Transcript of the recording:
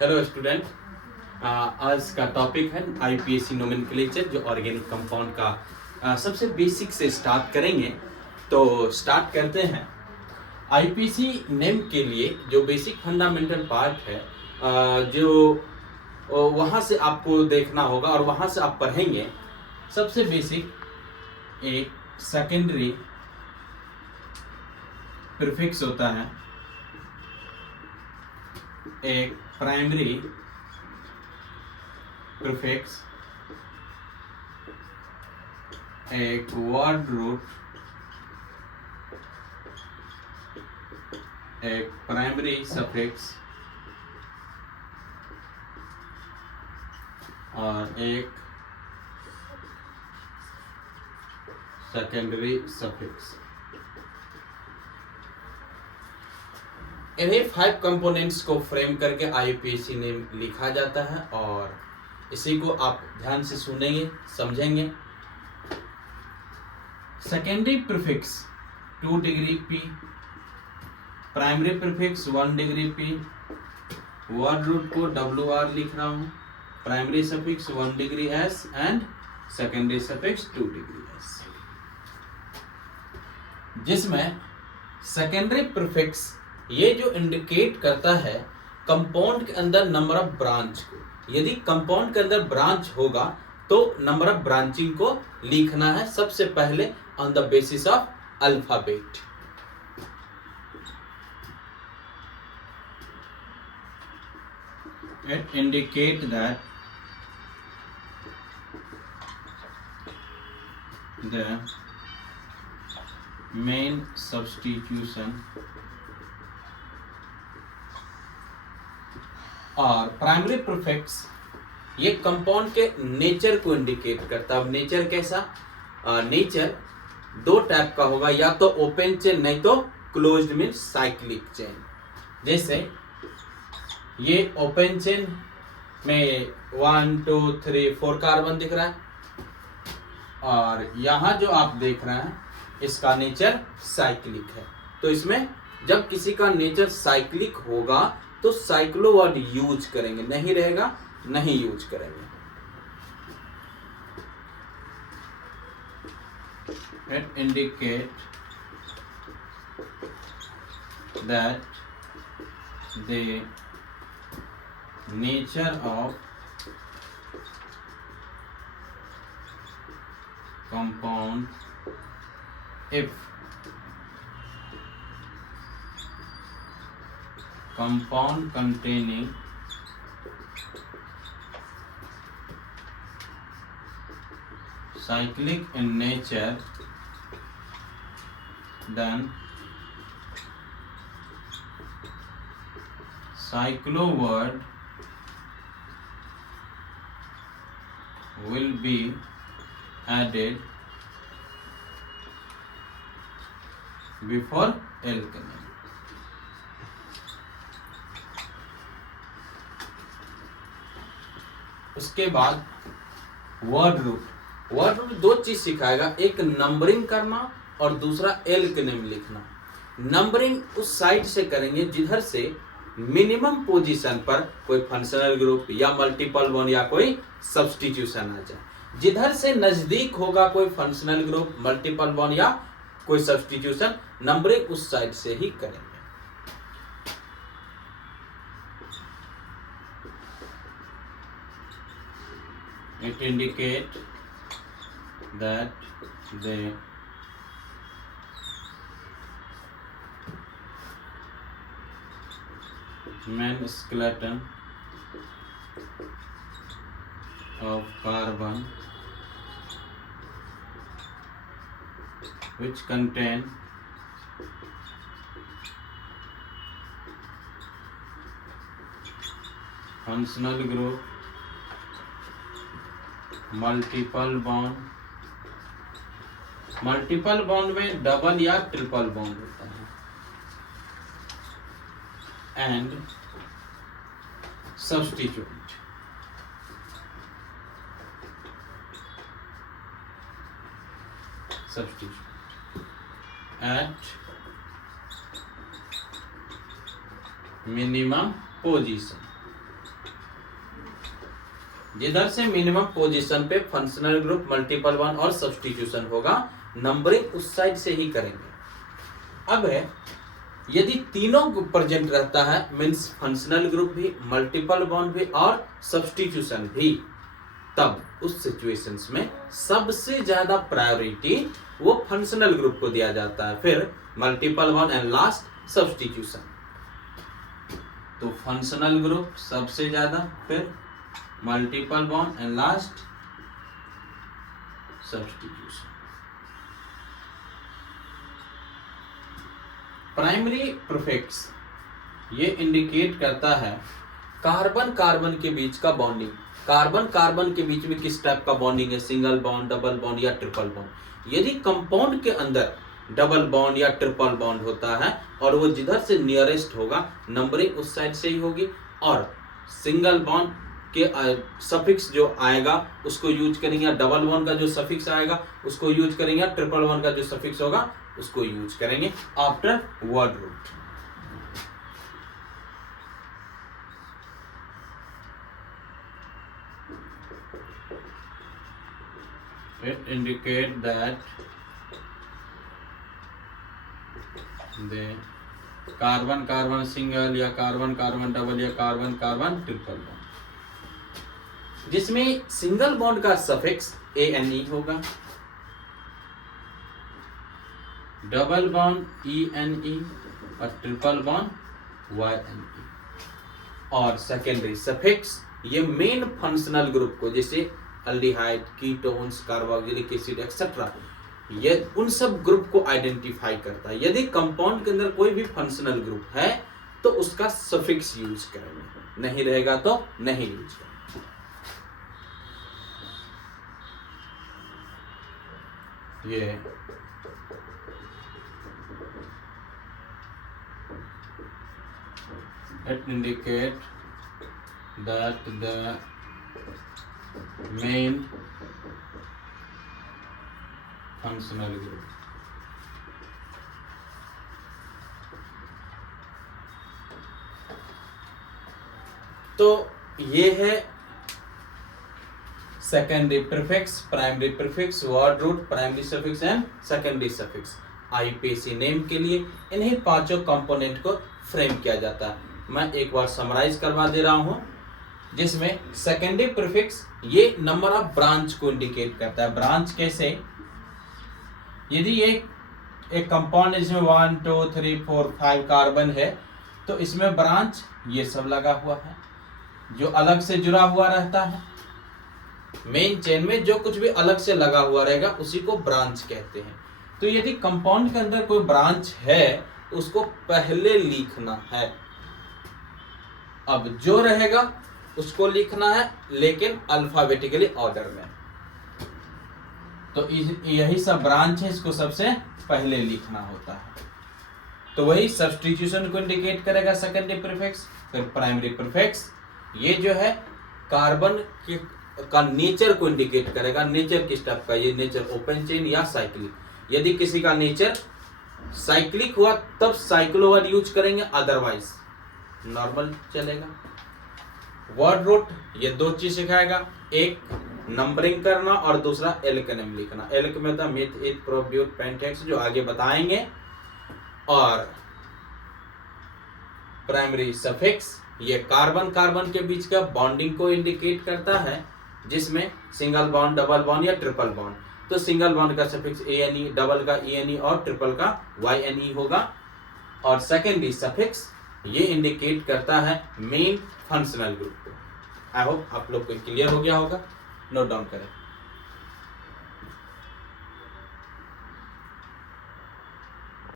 Hello student. आज का topic है आईपीएससी नोमेनक्लेचर, जो ऑर्गेनिक कंपाउंड का सबसे बेसिक से स्टार्ट करेंगे। तो स्टार्ट करते हैं। आईपीएससी नेम के लिए जो बेसिक फंडामेंटल पार्ट है, जो वहाँ से आपको देखना होगा और वहाँ से आप पढ़ेंगे। सबसे बेसिक एक सेकेंडरी प्रीफिक्स होता है, एक प्राइमरी प्रीफिक्स, एक वर्ड रूट, एक प्राइमरी सफिक्स और एक सेकेंडरी सफिक्स। इन्हीं 5 कंपोनेंट्स को फ्रेम करके आईपीएससी नेम लिखा जाता है और इसी को आप ध्यान से सुनेंगे, समझेंगे। Secondary prefix 2 degree P, primary prefix 1 degree P, word root को WR लिख रहा हूं, primary suffix 1 degree S and secondary suffix 2 degree S, जिसमें सेकेंडरी प्रीफिक्स ये जो इंडिकेट करता है कंपाउंड के अंदर नंबर ऑफ ब्रांच को। यदि कंपाउंड के अंदर ब्रांच होगा तो नंबर ऑफ ब्रांचिंग को लिखना है सबसे पहले on the basis of alphabet. It indicate that the main substitution और प्राइमरी प्रीफिक्स ये कंपाउंड के नेचर को इंडिकेट करता है। अब नेचर कैसा? नेचर 2 टाइप का होगा, या तो ओपन चेन नहीं तो क्लोज्ड मीन्स साइक्लिक चेन। जैसे ये ओपन चेन में 1 2 3 4 कार्बन दिख रहा है और यहां जो आप देख रहे हैं इसका नेचर साइक्लिक है। तो इसमें जब किसी का नेचर साइक्लिक होगा तो साइक्लो वर्ड यूज करेंगे, नहीं रहेगा नहीं यूज करेंगे। It indicate that the nature of compound, if compound containing cyclic in nature, then cyclo word will be added before alkyl. उसके बाद वर्ड रूट 2 चीज सिखाएगा, एक नंबरिंग करना और दूसरा एल के नेम लिखना। नंबरिंग उस साइड से करेंगे जिधर से मिनिमम पोजीशन पर कोई फंक्शनल ग्रुप या मल्टीपल बॉन्ड या कोई सब्स्टिट्यूशन आ जाए। जिधर से नजदीक होगा कोई फंक्शनल ग्रुप, मल्टीपल बॉन्ड या कोई सब्स्टिट्यूशन, नंबरिंग उस साइड से ही करेंगे। It indicate that the main skeleton of carbon which contain functional group, multiple bond में डबल या ट्रिपल बॉन्ड होता है, and substitute at minimum position. जिधर से मिनिमम पोजीशन पे फंक्शनल ग्रुप, मल्टीपल बॉन्ड और सब्स्टिट्यूशन होगा, नंबरिंग उस साइड से ही करेंगे। अब है यदि तीनों प्रेजेंट रहता है, मीन्स फंक्शनल ग्रुप भी, मल्टीपल बॉन्ड भी और सब्स्टिट्यूशन भी, तब उस सिचुएशंस में सबसे ज्यादा प्रायोरिटी वो फंक्शनल ग्रुप को दिया जाता है, फिर multiple bond and last substitution. तो फंक्शनल ग्रुप सबसे ज्यादा, फिर multiple bond and last substitution. Primary prefix ये इंडिकेट करता है कार्बन कार्बन के बीच का बॉन्डिंग। कार्बन कार्बन के बीच में किस टाइप का बॉन्डिंग है, सिंगल बॉन्ड, डबल बॉन्ड या ट्रिपल बॉन्ड। यदि कंपाउंड के अंदर डबल बॉन्ड या ट्रिपल बॉन्ड होता है और वो जिधर से नियरेस्ट होगा, नंबरिंग उस साइड से ही होगी, और सिंगल बॉन्ड के सफिक्स जो आएगा उसको यूज करेंगे, या डबल बॉन्ड का जो सफिक्स आएगा उसको यूज करेंगे, या ट्रिपल बॉन्ड का जो सफिक्स होगा उसको यूज करेंगे after word root. It indicate that the carbon carbon single या कार्बन कार्बन डबल या कार्बन कार्बन ट्रिपल बॉन्ड, जिसमें सिंगल बॉन्ड का सफिक्स ANE होगा, डबल बॉन्ड ENE और ट्रिपल बॉन्ड YNE, और सेकेंडरी सफिक्स ये मेन फंक्शनल ग्रुप को, जैसे aldehyde, ketones, carboxylic acid etcetera, ये उन सब ग्रुप को आइडेंटिफाई करता है। यदि कंपाउंड के अंदर कोई भी फंक्शनल ग्रुप है तो उसका सफिक्स यूज करेंगे, नहीं रहेगा तो नहीं यूज करेंगे। ये it indicate that the main functional group तो ये है secondary prefix, primary prefix, word root, primary suffix and secondary suffix. IPC name के लिए इन्हीं पांचों कंपोनेंट को फ्रेम किया जाता है। मैं एक बार समराइज करवा दे रहा हूं, जिसमें सेकेंडरी प्रीफिक्स ये नंबर ऑफ ब्रांच को इंडिकेट करता है। ब्रांच कैसे, यदि एक कंपाउंड है जिसमें 1 2 3 4 5 कार्बन है, तो इसमें ब्रांच ये सब लगा हुआ है जो अलग से जुड़ा हुआ रहता है। मेन चेन में जो कुछ भी अलग से लगा हुआ रहेगा उसी को ब्रांच कहते हैं। तो यदि कंपाउंड के अंदर कोई ब्रांच है उसको पहले लिखना है, अब जो रहेगा उसको लिखना है लेकिन अल्फाबेटिकली ऑर्डर में। तो यही सब ब्रांच है, इसको सबसे पहले लिखना होता है। तो वही सब्स्टिट्यूशन को इंडिकेट करेगा सेकेंडरी प्रीफिक्स। फिर प्राइमरी प्रीफिक्स ये जो है कार्बन का नेचर को इंडिकेट करेगा। नेचर किस टाइप का, ये नेचर ओपन चेन या साइक्लिक। यदि किसी का नेचर साइक्लिक हुआ तब साइक्लो वर्ड यूज करेंगे, अदरवाइज नॉर्मल चलेगा। वर्ड रूट ये दो चीज सिखाएगा, एक नंबरिंग करना और दूसरा एल्केनेम लिखना। एल्क में था मिथ, ईथ, प्रोप, ब्यूट, पेंटेक्स जो आगे बताएंगे। और प्राइमरी सफिक्स ये कार्बन कार्बन के बीच का बॉन्डिंग को इंडिकेट करता है, जिसमें सिंगल बॉन्ड, डबल बॉन्ड या ट्रिपल बॉन्ड। तो सिंगल बॉन्ड का सफिक्स ANE, डबल का ENE और ट्रिपल का YNE होगा। और सेकेंडरी सफिक्स ये इंडिकेट करता है मेन फंक्शनल ग्रुप को। आई होप आप लोग को क्लियर हो गया होगा, नोट डाउन करें।